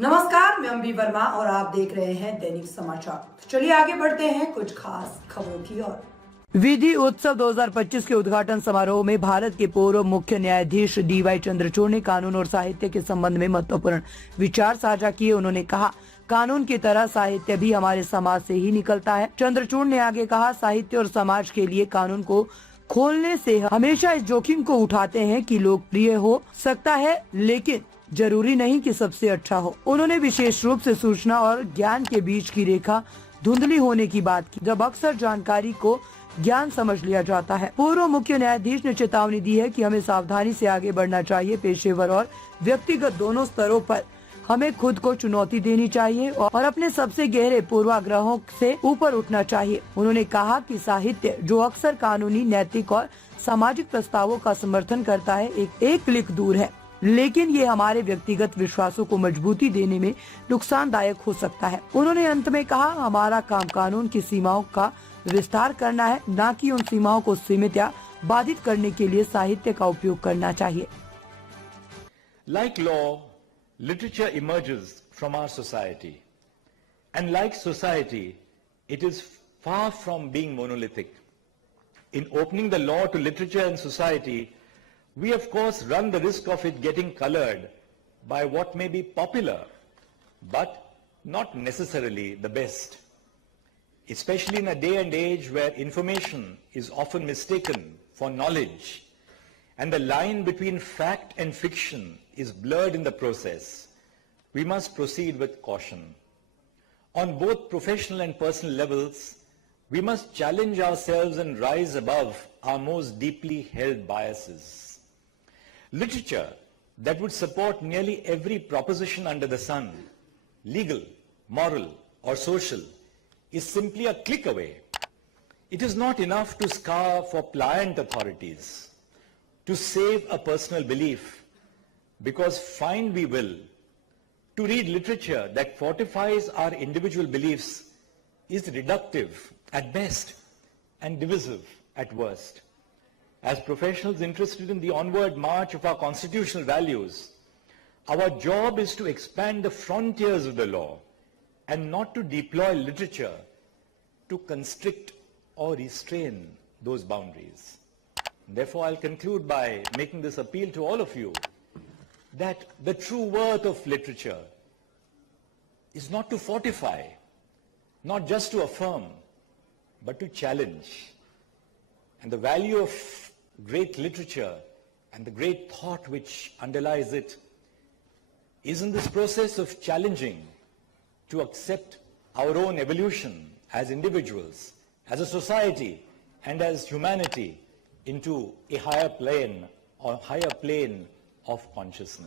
नमस्कार, मैं अम्बी वर्मा और आप देख रहे हैं दैनिक समाचार। तो चलिए आगे बढ़ते हैं कुछ खास खबरों की ओर। विधि उत्सव 2025 के उद्घाटन समारोह में भारत के पूर्व मुख्य न्यायाधीश DY चंद्रचूड़ ने कानून और साहित्य के संबंध में महत्वपूर्ण विचार साझा किए। उन्होंने कहा, कानून की तरह साहित्य भी हमारे समाज से ही निकलता है। चंद्रचूड़ ने आगे कहा, साहित्य और समाज के लिए कानून को खोलने से हमेशा इस जोखिम को उठाते हैं कि लोकप्रिय हो सकता है, लेकिन जरूरी नहीं कि सबसे अच्छा हो। उन्होंने विशेष रूप से सूचना और ज्ञान के बीच की रेखा धुंधली होने की बात की, जब अक्सर जानकारी को ज्ञान समझ लिया जाता है। पूर्व मुख्य न्यायाधीश ने चेतावनी दी है कि हमें सावधानी से आगे बढ़ना चाहिए। पेशेवर और व्यक्तिगत दोनों स्तरों पर हमें खुद को चुनौती देनी चाहिए और अपने सबसे गहरे पूर्वाग्रहों से ऊपर उठना चाहिए। उन्होंने कहा कि साहित्य, जो अक्सर कानूनी, नैतिक और सामाजिक प्रस्तावों का समर्थन करता है, एक क्लिक दूर है, लेकिन ये हमारे व्यक्तिगत विश्वासों को मजबूती देने में नुकसानदायक हो सकता है। उन्होंने अंत में कहा, हमारा काम कानून की सीमाओं का विस्तार करना है, न कि उन सीमाओं को सीमित या बाधित करने के लिए साहित्य का उपयोग करना चाहिए। Like law, literature emerges from our society, and like society, it is far from being monolithic. In opening the law to literature and society, we of course run the risk of it getting colored by what may be popular, but not necessarily the best. Especially in a day and age where information is often mistaken for knowledge, and the line between fact and fiction is blurred in the process, we must proceed with caution. On both professional and personal levels, we must challenge ourselves and rise above our most deeply held biases. Literature that would support nearly every proposition under the sun, legal, moral, or social, is simply a click away. It is not enough to scour for pliant authorities, to save a personal belief, because find we will. To read literature that fortifies our individual beliefs is reductive at best and divisive at worst. As professionals interested in the onward march of our constitutional values, our job is to expand the frontiers of the law and not to deploy literature to constrict or restrain those boundaries. Therefore, I'll conclude by making this appeal to all of you that the true worth of literature is not to fortify, not just to affirm, but to challenge. And the value of great literature and the great thought which underlies it is in this process of challenging to accept our own evolution as individuals, as a society, and as humanity into a higher plane or higher plane of consciousness.